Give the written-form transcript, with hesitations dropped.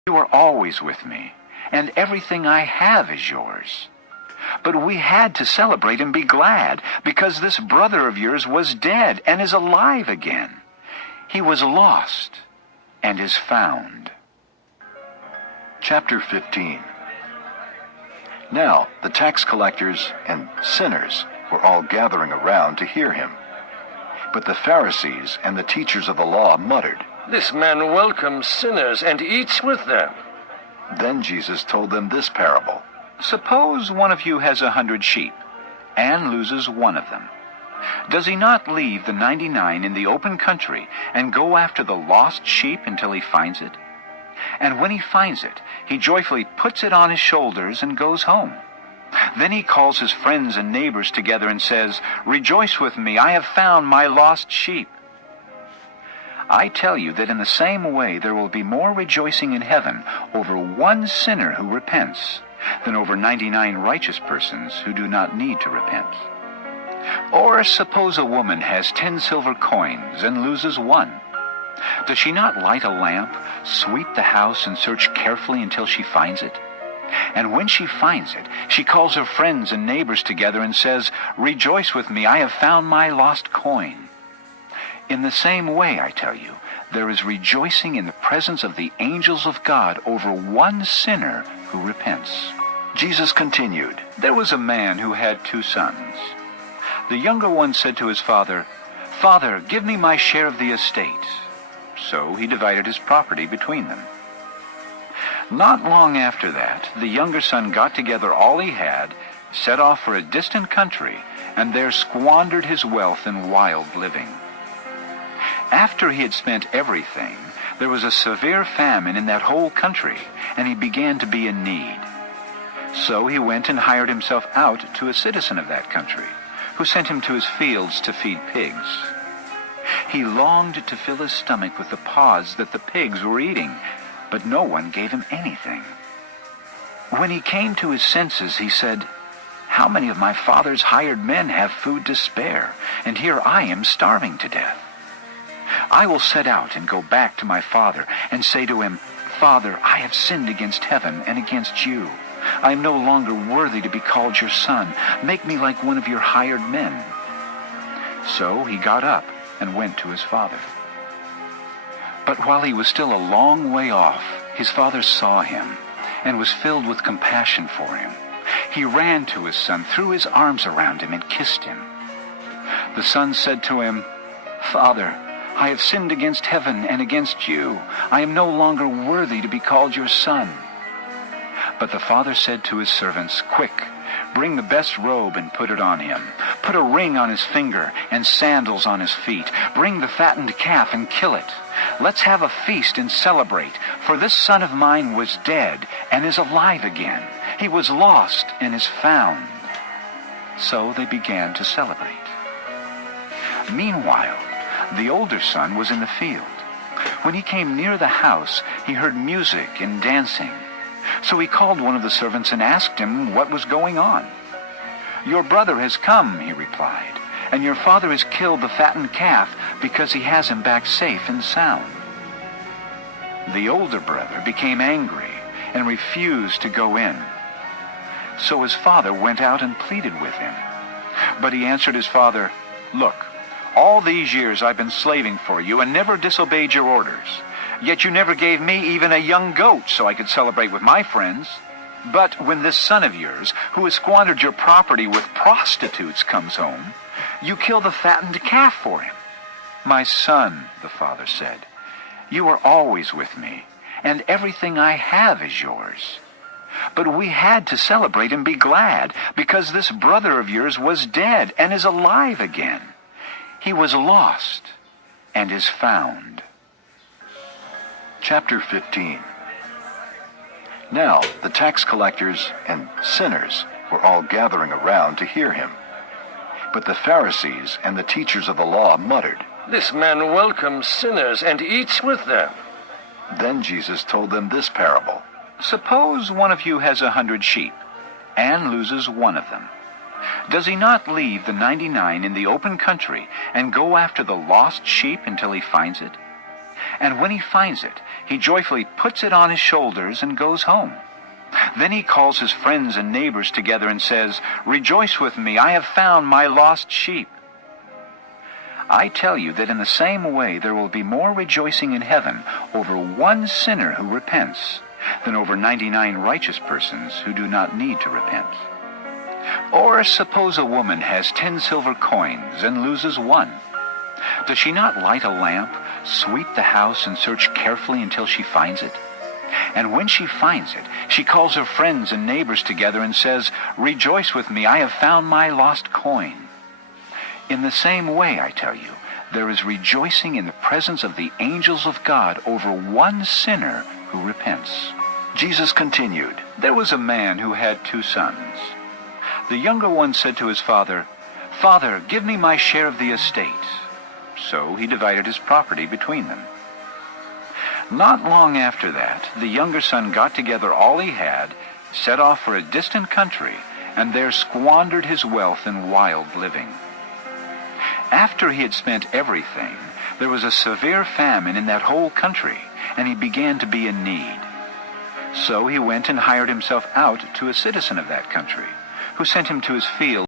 You are always with me, and everything I have is yours. But we had to celebrate and be glad, because this brother of yours was dead and is alive again. He was lost and is found. Chapter 15. Now the tax collectors and sinners were all gathering around to hear him. But the Pharisees and the teachers of the law muttered. "This man welcomes sinners and eats with them." Then Jesus told them this parable. Suppose one of you has 100 sheep and loses one of them. Does he not leave the 99 in the open country and go after the lost sheep until he finds it? And when he finds it, he joyfully puts it on his shoulders and goes home. Then he calls his friends and neighbors together and says, "Rejoice with me, I have found my lost sheep." I tell you that in the same way there will be more rejoicing in heaven over one sinner who repents than over 99 righteous persons who do not need to repent. Or suppose a woman has 10 silver coins and loses one. Does she not light a lamp, sweep the house, and search carefully until she finds it? And when she finds it, she calls her friends and neighbors together and says, "Rejoice with me, I have found my lost coin." In the same way, I tell you, there is rejoicing in the presence of the angels of God over one sinner who repents. Jesus continued, There was a man who had 2 sons. The younger one said to his father, "Father, give me my share of the estate." So he divided his property between them. Not long after that, the younger son got together all he had, set off for a distant country, and there squandered his wealth in wild living. After he had spent everything, there was a severe famine in that whole country, and he began to be in need. So he went and hired himself out to a citizen of that country, who sent him to his fields to feed pigs. He longed to fill his stomach with the pods that the pigs were eating, but no one gave him anything. When he came to his senses, he said, "How many of my father's hired men have food to spare, and here I am starving to death? I will set out and go back to my father and say to him, 'Father, I have sinned against heaven and against you. I am no longer worthy to be called your son. Make me like one of your hired men.' So he got up and went to his father. But while he was still a long way off, his father saw him and was filled with compassion for him. He ran to his son, threw his arms around him, and kissed him. The son said to him, 'Father, I have sinned against heaven and against you. I am no longer worthy to be called your son.' But the father said to his servants, 'Quick, bring the best robe and put it on him. Put a ring on his finger and sandals on his feet. Bring the fattened calf and kill it. Let's have a feast and celebrate, for this son of mine was dead and is alive again. He was lost and is found.' So they began to celebrate. Meanwhile, the older son was in the field. When he came near the house, he heard music and dancing. So he called one of the servants and asked him what was going on. 'Your brother has come,' he replied, 'and your father has killed the fattened calf because he has him back safe and sound.' The older brother became angry and refused to go in. So his father went out and pleaded with him. But he answered his father, 'Look, all these years I've been slaving for you and never disobeyed your orders. Yet you never gave me even a young goat so I could celebrate with my friends. But when this son of yours, who has squandered your property with prostitutes, comes home, you kill the fattened calf for him.' 'My son,' the father said, 'you are always with me, and everything I have is yours. But we had to celebrate and be glad, because this brother of yours was dead and is alive again. He was lost and is found.'" Chapter 15. Now the tax collectors and sinners were all gathering around to hear him. But the Pharisees and the teachers of the law muttered. "This man welcomes sinners and eats with them." Then Jesus told them this parable. Suppose one of you has 100 sheep and loses one of them. Does he not leave the 99 in the open country and go after the lost sheep until he finds it? And when he finds it, he joyfully puts it on his shoulders and goes home. Then he calls his friends and neighbors together and says, "Rejoice with me, I have found my lost sheep." I tell you that in the same way there will be more rejoicing in heaven over one sinner who repents than over 99 righteous persons who do not need to repent. Or suppose a woman has 10 silver coins and loses one. Does she not light a lamp, sweep the house, and search carefully until she finds it? And when she finds it, she calls her friends and neighbors together and says, "Rejoice with me, I have found my lost coin." In the same way, I tell you, there is rejoicing in the presence of the angels of God over one sinner who repents. Jesus continued, "There was a man who had 2 sons. The younger one said to his father, 'Father, give me my share of the estate.' So he divided his property between them. Not long after that, the younger son got together all he had, set off for a distant country, and there squandered his wealth in wild living. After he had spent everything, there was a severe famine in that whole country, and he began to be in need. So he went and hired himself out to a citizen of that country, who sent him to his field